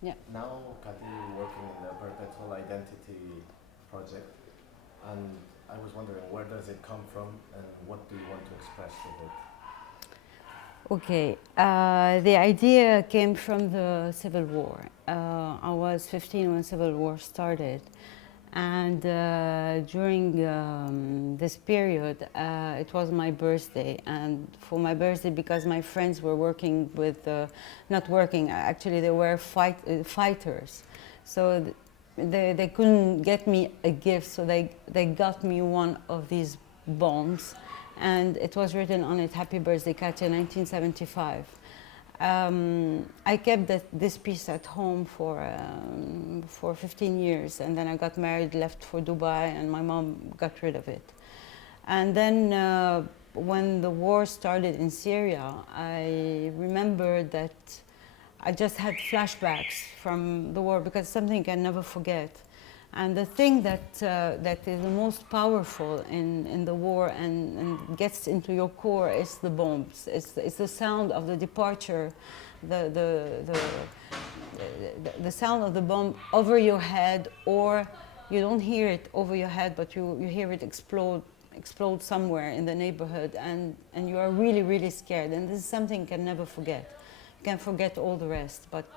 Yeah. Now, Kathy, you're working in the Perpetual Identity project, and I was wondering where does it come from and what do you want to express with it? Okay. The idea came from the Civil War. I was 15 when Civil War started. And during this period, it was my birthday. And for my birthday, because my friends were working with, not working, actually they were fighters. So they couldn't get me a gift, so they got me one of these bombs. And it was written on it, Happy Birthday, Katya, 1975. I kept this piece at home for 15 years, and then I got married, left for Dubai, and my mom got rid of it. And then when the war started in Syria, I remember that I just had flashbacks from the war, because something I can never forget. And the thing that is the most powerful in the war and gets into your core is the bombs. It's the sound of the departure, the, the, the sound of the bomb over your head, or you don't hear it over your head, but you hear it explode somewhere in the neighborhood, and you are really, really scared. And this is something you can never forget. You can forget all the rest, but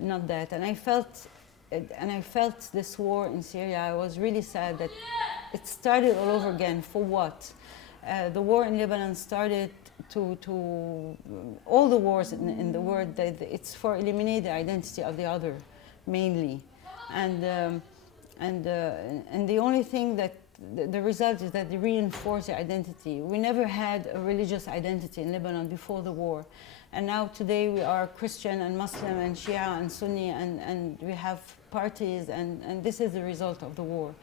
not that. And I felt this war in Syria. I was really sad that it started all over again. For what? The war in Lebanon started to all the wars in the world. It's for eliminate the identity of the other, mainly, and the only thing that the result is that they reinforce the identity. We never had a religious identity in Lebanon before the war. And now today we are Christian and Muslim and Shia and Sunni, and we have parties, and this is the result of the war.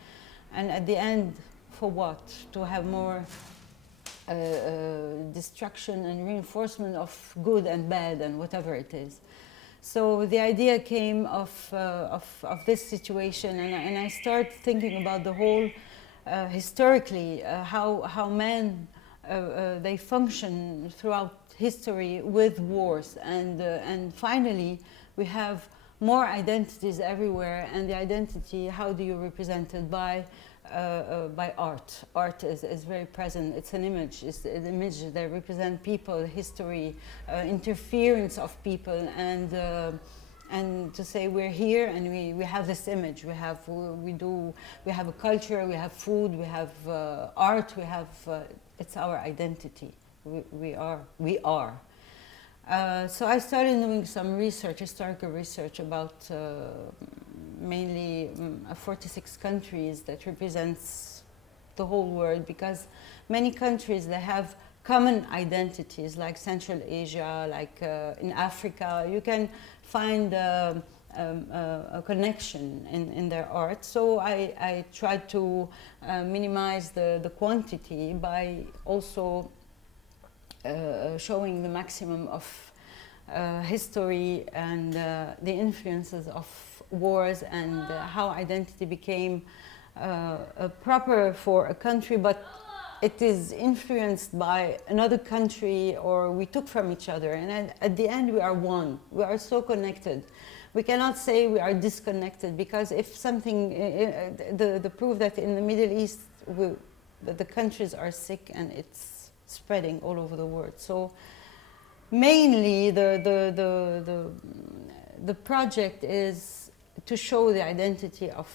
And at the end, for what? To have more destruction and reinforcement of good and bad and whatever it is. So the idea came of this situation, and I started thinking about the whole historically, how men they function throughout history with wars, and finally we have more identities everywhere, and the identity, how do you represent it? By art. Art is very present. It's an image. It's an image that represents people, history, interference of people, and to say we're here and we have this image. We have a culture. We have food. We have art. We have it's our identity. We are. So I started doing some research, historical research about mainly 46 countries that represents the whole world, because many countries, they have common identities, like Central Asia, like in Africa. You can find a connection in their art. So I tried to minimize the quantity by also showing the maximum of history and the influences of wars, and how identity became proper for a country, but it is influenced by another country, or we took from each other. And at the end, we are one. We are so connected. We cannot say we are disconnected, because if something, the proof that in the Middle East, the countries are sick and it's spreading all over the world. So mainly the project is to show the identity of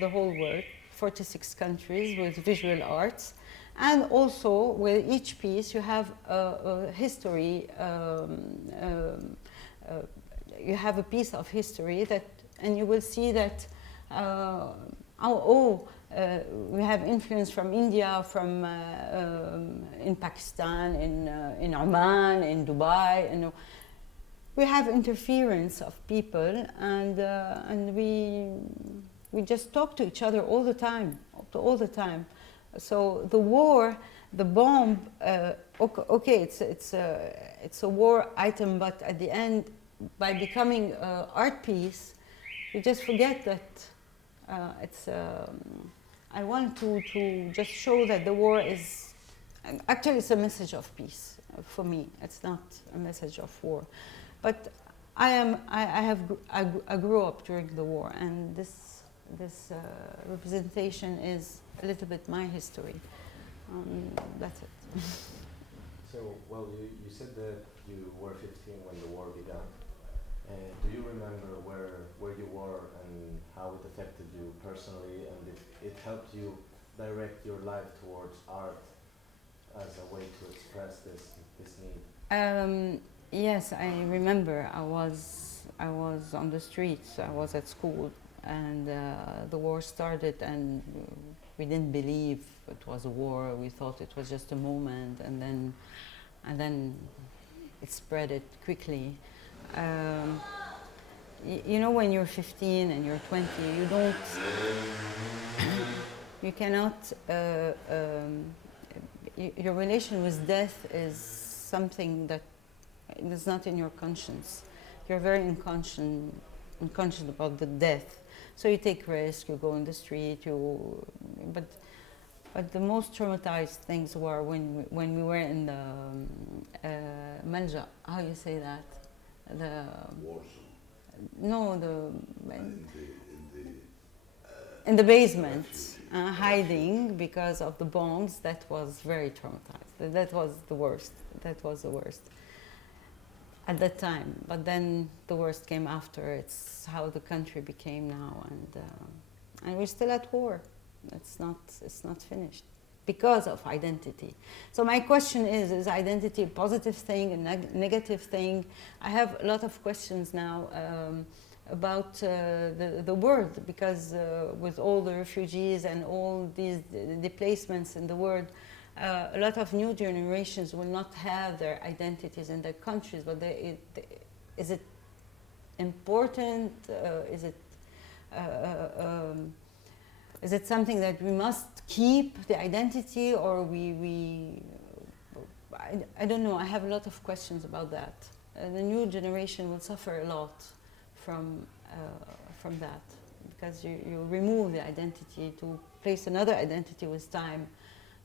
the whole world, 46 countries with visual arts, and also with each piece you have a history. You have a piece of history that, and you will see that we have influence from India, from in Pakistan, in Oman, in Dubai, and we have interference of people, and we just talk to each other all the time. So the war, the bomb, okay, it's a war item, but at the end, by becoming an art piece, you just forget that it's. I want to just show that the war is, actually it's a message of peace for me. It's not a message of war. But I grew up during the war, and this representation is a little bit my history. That's it. So, well, you said that you were 15 when the war began. Do you remember where you were and how it affected you personally, and if it helped you direct your life towards art as a way to express this need? Yes, I remember. I was on the streets. I was at school, and the war started, and we didn't believe it was a war. We thought it was just a moment, and then it spread it quickly. You know, when you're 15 and you're 20, you cannot. Your relation with death is something that is not in your conscience. You're very unconscious about the death. So you take risks, you go in the street, but the most traumatized things were when we were in the Malja. How you say that? The war zone. No, in the basement, hiding because of the bombs. That was very traumatized. That was the worst. That was the worst at that time. But then the worst came after. It's how the country became now, and we're still at war. It's not finished because of identity. So my question is identity a positive thing, a negative thing? I have a lot of questions now about the world, because with all the refugees and all these displacements in the world, a lot of new generations will not have their identities in their countries. But is it important? Is it something that we must keep the identity, or I don't know. I have a lot of questions about that. The new generation will suffer a lot from that, because you remove the identity to place another identity with time.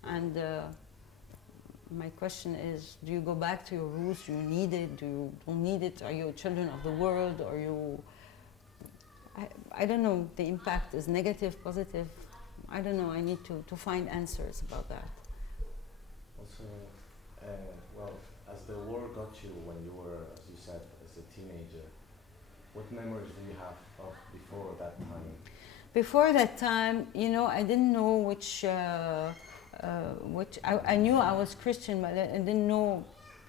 And my question is, do you go back to your roots? Do you need it? Do you don't need it? Are you children of the world? Or you... I don't know. The impact is negative, positive. I don't know. I need to find answers about that. Also, well, as the war got you when you were, as you said, as a teenager, what memories do you have of before that time? Before that time, you know, I didn't know which I knew I was Christian, but I didn't know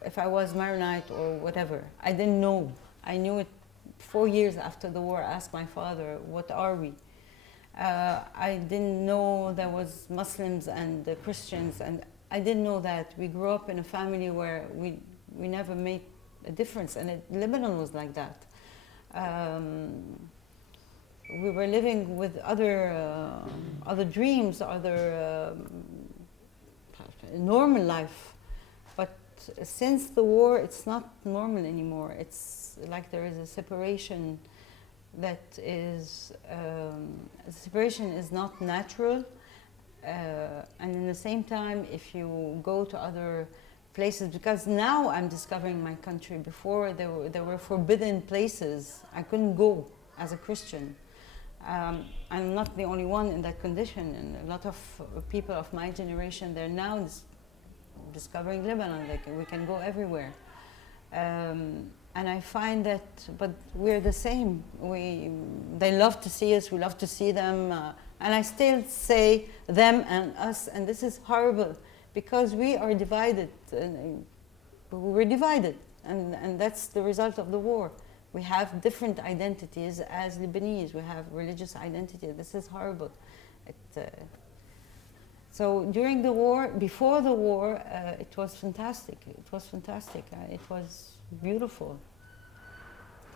if I was Maronite or whatever. I didn't know. I knew it 4 years after the war. I asked my father, what are we? I didn't know there was Muslims and Christians, and I didn't know that. We grew up in a family where we never made a difference, and Lebanon was like that. We were living with other dreams, other normal life. But since the war, it's not normal anymore. It's like there is a separation that is, the separation is not natural. And in the same time, if you go to other places, because now I'm discovering my country. Before there were forbidden places. I couldn't go as a Christian. I'm not the only one in that condition, and a lot of people of my generation, they're now discovering Lebanon. Like, we can go everywhere. And I find that, but we're the same. They love to see us, we love to see them. And I still say them and us, and this is horrible, because we are divided. We're divided, and that's the result of the war. We have different identities as Lebanese. We have religious identity. This is horrible. So during the war, before the war, it was fantastic. It was fantastic. It was beautiful.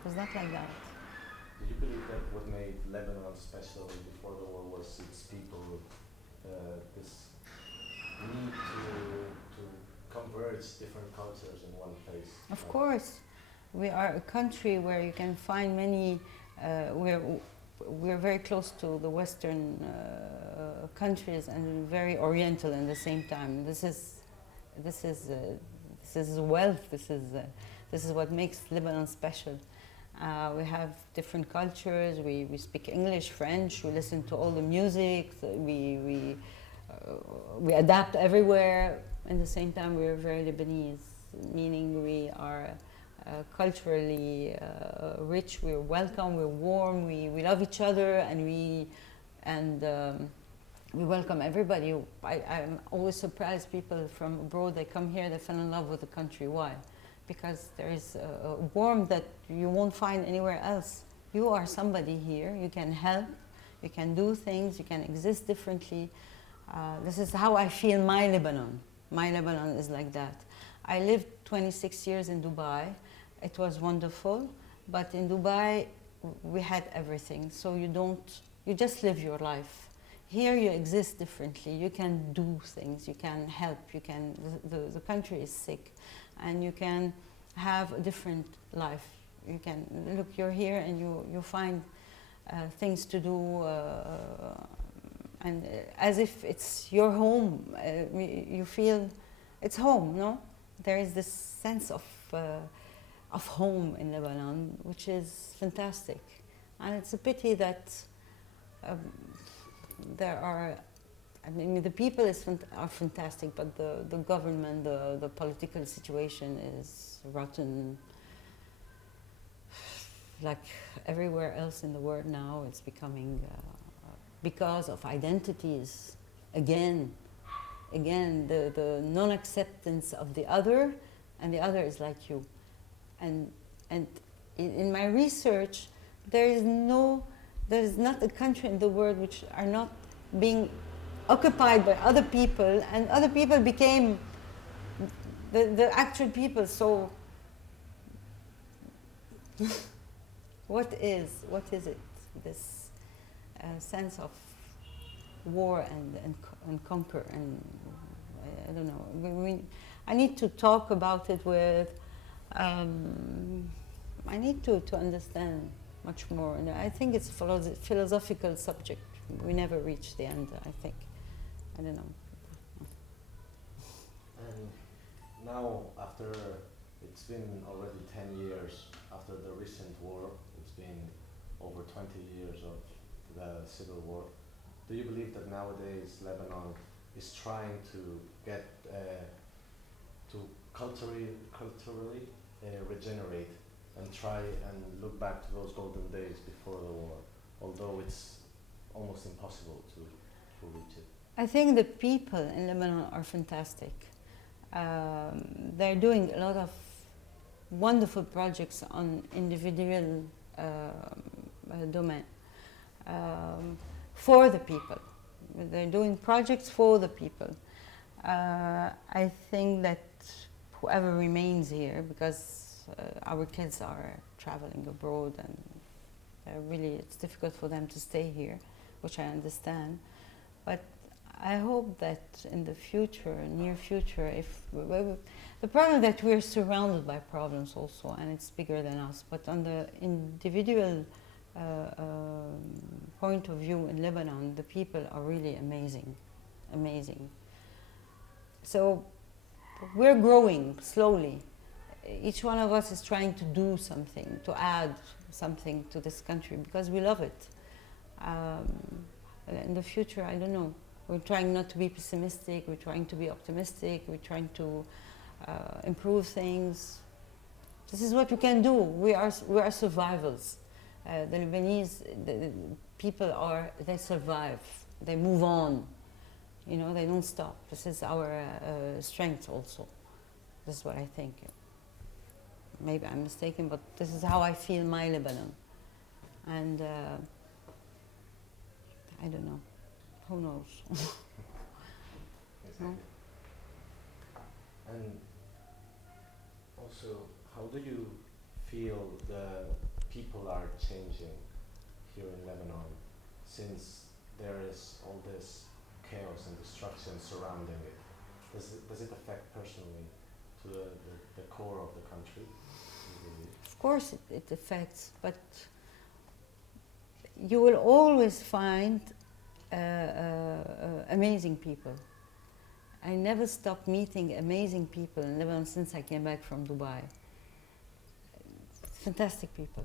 It was not like that. Do you believe that what made Lebanon special before the war was its people, this need to converge different cultures in one place? Of course. We are a country where you can find many, we're very close to the Western countries and very Oriental at the same time. This is wealth. This is what makes Lebanon special. We have different cultures. We speak English, French. We listen to all the music. We adapt everywhere. At the same time, we are very Lebanese, meaning we are culturally rich. We're welcome. We're warm. We love each other, and we welcome everybody. I'm always surprised people from abroad, they come here, they fall in love with the country. Why? Because there is a warmth that you won't find anywhere else. You are somebody here, you can help, you can do things, you can exist differently. This is how I feel my Lebanon. My Lebanon is like that. I lived 26 years in Dubai. It was wonderful, but in Dubai we had everything, so you just live your life. Here you exist differently. You can do things. You can help. The country is sick, and you can have a different life. You can look. You're here, and you find things to do, and as if it's your home. You feel it's home. No, there is this sense of home in Lebanon, which is fantastic, and it's a pity that. There are, I mean, the people are fantastic, but the government, the political situation is rotten. Like everywhere else in the world now, it's becoming, because of identities, again, the non-acceptance of the other, and the other is like you. And in my research, there is not a country in the world which are not being occupied by other people, and other people became the actual people. So what is it? This sense of war and conquer, and I don't know. I need to talk about it with. I need to understand much more, and I think it's a philosophical subject. We never reach the end, I think. I don't know. And now, after it's been already 10 years after the recent war, it's been over 20 years of the civil war. Do you believe that nowadays Lebanon is trying to get to culturally regenerate and try and look back to those golden days before the war, although it's almost impossible to reach it? I think the people in Lebanon are fantastic. They're doing a lot of wonderful projects on individual domain for the people. They're doing projects for the people. I think that whoever remains here, because our kids are traveling abroad, and it's difficult for them to stay here, which I understand. But I hope that in the future, near future, the problem that we're surrounded by problems also, and it's bigger than us. But on the individual point of view in Lebanon, the people are really amazing, amazing. So we're growing slowly. Each one of us is trying to do something, to add something to this country, because we love it. In the future, I don't know. We're trying not to be pessimistic. We're trying to be optimistic. We're trying to improve things. This is what we can do. We are survivors. The Lebanese people they survive. They move on. You know, they don't stop. This is our strength also. This is what I think. Maybe I'm mistaken, but this is how I feel my Lebanon. And I don't know. Who knows? Exactly. No? And also, how do you feel the people are changing here in Lebanon, since there is all this chaos and destruction surrounding it? Does it affect personally to the core of the country? Of course it affects, but you will always find amazing people. I never stopped meeting amazing people in Lebanon since I came back from Dubai. Fantastic people.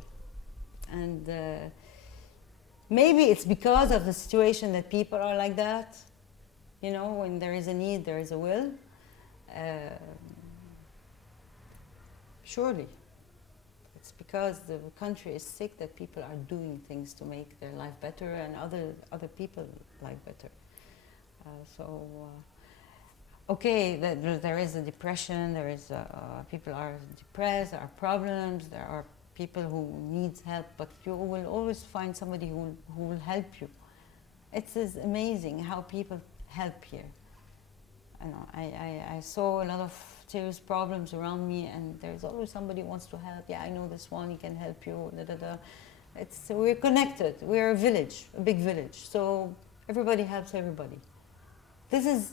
And maybe it's because of the situation that people are like that. You know, when there is a need, there is a will. Surely. It's because the country is sick that people are doing things to make their life better and other people life better. Okay, there is a depression, there is people are depressed, there are problems, there are people who need help, but you will always find somebody who will help you. It's amazing how people help here. I saw a lot of serious problems around me, and there's always somebody who wants to help. Yeah, I know this one, he can help you. We're connected. We're a village, a big village. So everybody helps everybody. This is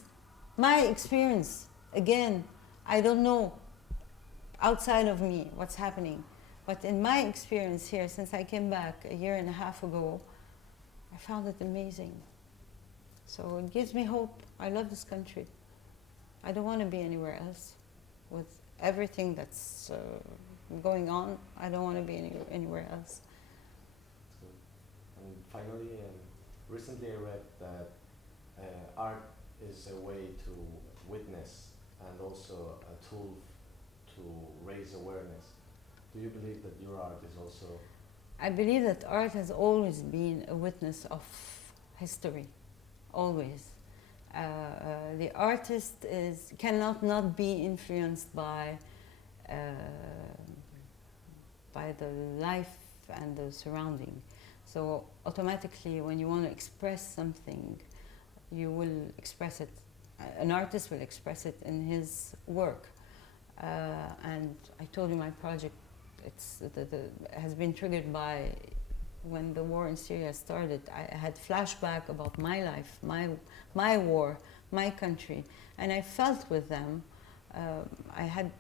my experience. Again, I don't know outside of me what's happening, but in my experience here, since I came back a year and a half ago, I found it amazing. So it gives me hope. I love this country. I don't want to be anywhere else. With everything that's going on, I don't want to be anywhere else. So, and finally, recently I read that art is a way to witness and also a tool to raise awareness. Do you believe that your art is also? I believe that art has always been a witness of history, always. The artist cannot not be influenced by the life and the surrounding. So automatically, when you want to express something, you will express it. An artist will express it in his work. And I told you my project has been triggered by when the war in Syria started. I had flashback about my life, my war, my country, and I felt with them. I had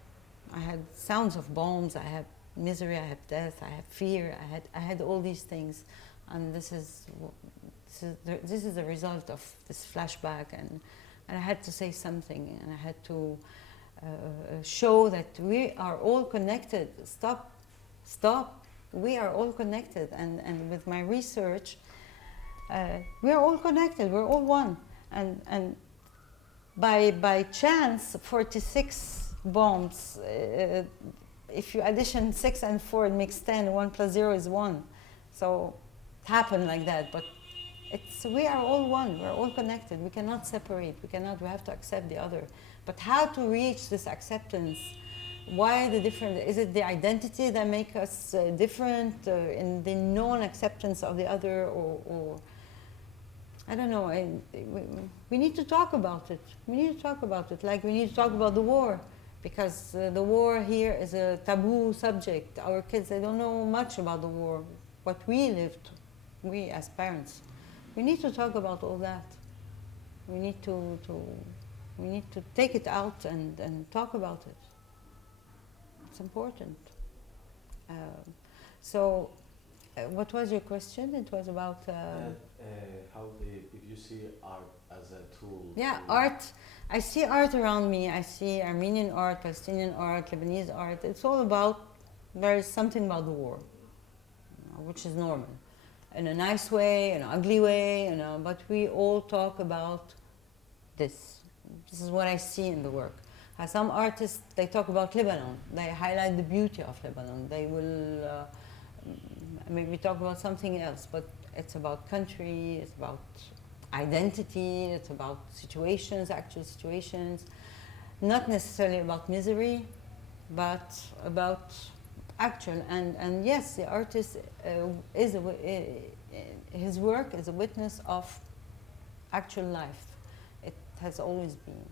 sounds of bombs. I had misery. I had death. I had fear. I had all these things, and this is the result of this flashback. And I had to say something, and I had to show that we are all connected. Stop. We are all connected, and with my research, we are all connected. We're all one, and by chance, 46 bombs. If you addition 6 and 4, it makes 10. 1 plus 0 is 1. So it happened like that. But we are all one. We're all connected. We cannot separate. We have to accept the other. But how to reach this acceptance? Why the different? Is it the identity that makes us different in the non-acceptance of the other, or I don't know. We need to talk about it. We need to talk about it. Like we need to talk about the war, because the war here is a taboo subject. Our kids, they don't know much about the war, what we lived, we as parents. We need to talk about all that. We need to take it out and talk about it. It's important. What was your question? It was about if you see art as a tool. Yeah, art. I see art around me. I see Armenian art, Palestinian art, Lebanese art. It's all about, there is something about the war, which is normal. In a nice way, in an ugly way, but we all talk about this. This is what I see in the work. Some artists, they talk about Lebanon. They highlight the beauty of Lebanon. They will maybe talk about something else, but it's about country, it's about identity, it's about situations, actual situations. Not necessarily about misery, but about actual. And yes, the artist his work is a witness of actual life. It has always been.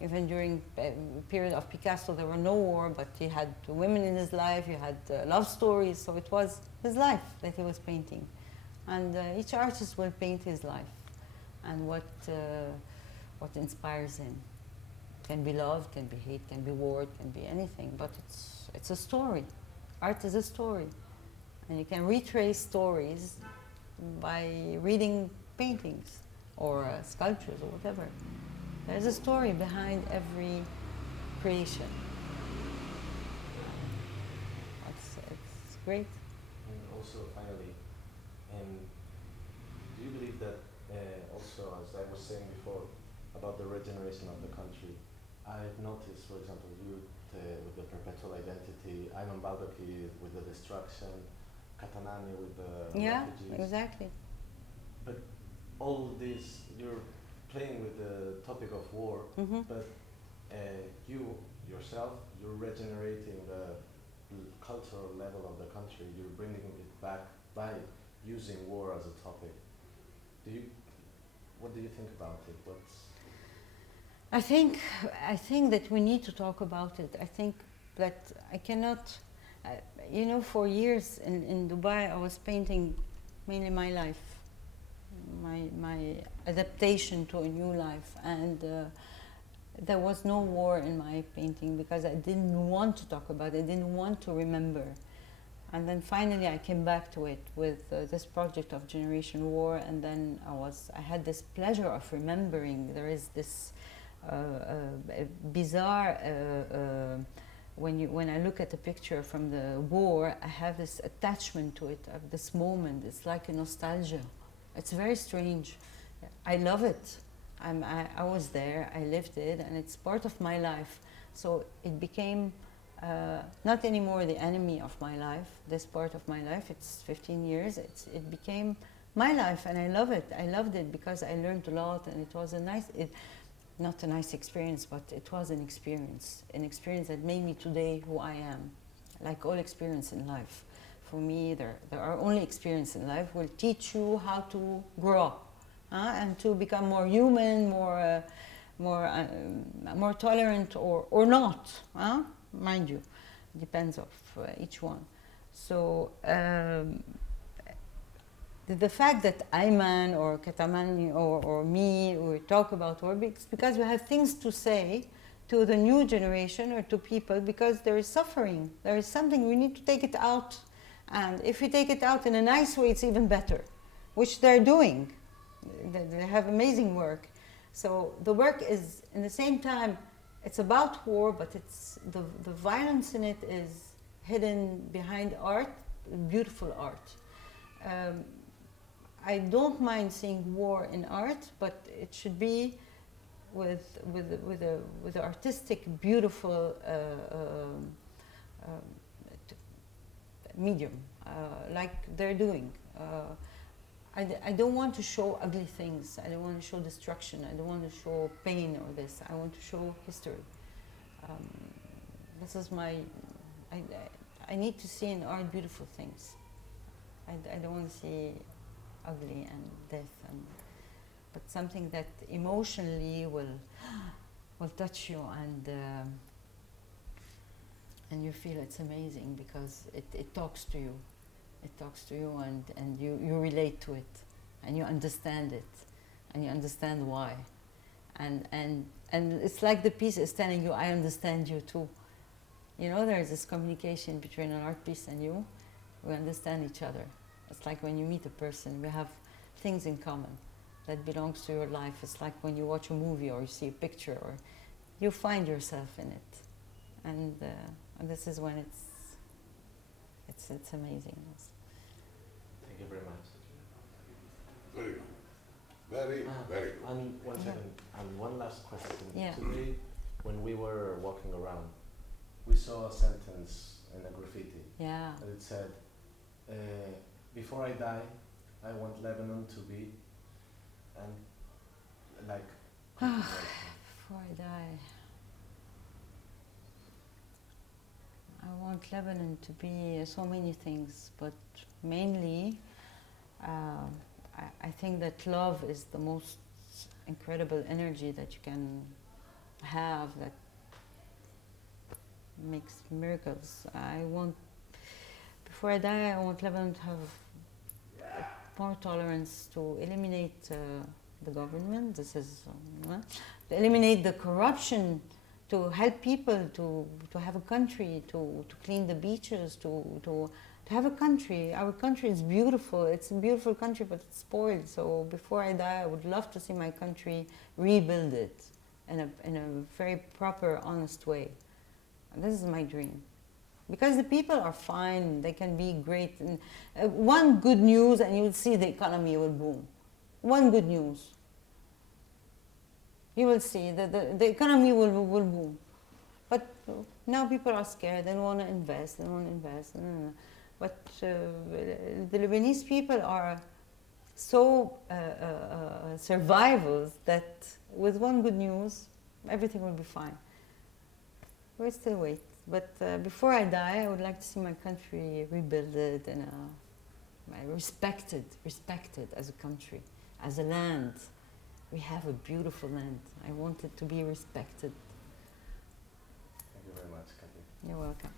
Even during the period of Picasso, there were no war, but he had women in his life, he had love stories, so it was his life that he was painting. And each artist will paint his life and what inspires him. Can be love, can be hate, can be war, can be anything, but it's a story. Art is a story. And you can retrace stories by reading paintings or sculptures or whatever. There's a story behind every creation. great. And also, finally, do you believe that also, as I was saying before, about the regeneration of the country, I've noticed, for example, you with the perpetual identity, Ayman Balbaki with the destruction, Katanani with the refugees. Exactly. But all this, you're playing with the topic of war, but you yourself, you're regenerating the cultural level of the country. You're bringing it back by using war as a topic. What do you think about it? I think that we need to talk about it. I think that I cannot, you know, for years in Dubai I was painting mainly my life, my adaptation to a new life, and there was no war in my painting because I didn't want to talk about it, I didn't want to remember. And then finally I came back to it with this project of Generation War, and then I had this pleasure of remembering. There is this bizarre, when I look at a picture from the war, I have this attachment to it, of this moment. It's like a nostalgia. It's very strange. I love it. I was there, I lived it, and it's part of my life. So it became not anymore the enemy of my life, this part of my life. It's 15 years, it became my life, and I love it. I loved it because I learned a lot, and it was not a nice experience, but it was an experience that made me today who I am. Like all experience in life. For me, there are only experience in life will teach you how to grow up, and to become more human, more tolerant, or not, mind you, depends of each one. So the fact that Ayman or Katamani or me, we talk about war, it's because we have things to say to the new generation or to people, because there is suffering. There is something, we need to take it out. And if we take it out in a nice way, it's even better, which they're doing. They have amazing work. So the work is, in the same time, it's about war, but it's the violence in it is hidden behind art, beautiful art. I don't mind seeing war in art, but it should be with the artistic, beautiful medium, like they're doing. I don't want to show ugly things. I don't want to show destruction. I don't want to show pain or this. I want to show history. This is my. I need to see in art beautiful things. I don't want to see ugly and death, but something that emotionally will touch you, and you feel it's amazing because it talks to you. It talks to you, and you relate to it, and you understand it, and you understand why. And it's like the piece is telling you, I understand you too. You know, there's this communication between an art piece and you. We understand each other. It's like when you meet a person, we have things in common that belongs to your life. It's like when you watch a movie or you see a picture, or you find yourself in it. And this is when it's amazing. Thank you very much. Very good. Very, very good. And one second, and one last question. Yeah. Today, when we were walking around, we saw a sentence in a graffiti. Yeah. And it said, before I die, I want Lebanon to be, and like, before I die, I want Lebanon to be so many things, but mainly I think that love is the most incredible energy that you can have, that makes miracles. Before I die, I want Lebanon to have more tolerance, to eliminate the government. This is to eliminate the corruption, to help people to have a country, to clean the beaches, to have a country. Our country is beautiful. It's a beautiful country, but it's spoiled. So before I die, I would love to see my country rebuild it in a very proper, honest way. And this is my dream. Because the people are fine, they can be great. And, one good news and you'll see the economy will boom. One good news. You will see that the economy will boom. But now people are scared, they want to invest, But the Lebanese people are so survivors that with one good news, everything will be fine. We'll still wait. But before I die, I would like to see my country rebuilt and respected as a country, as a land. We have a beautiful land. I want it to be respected. Thank you very much, Katya. You're welcome.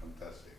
Fantastic.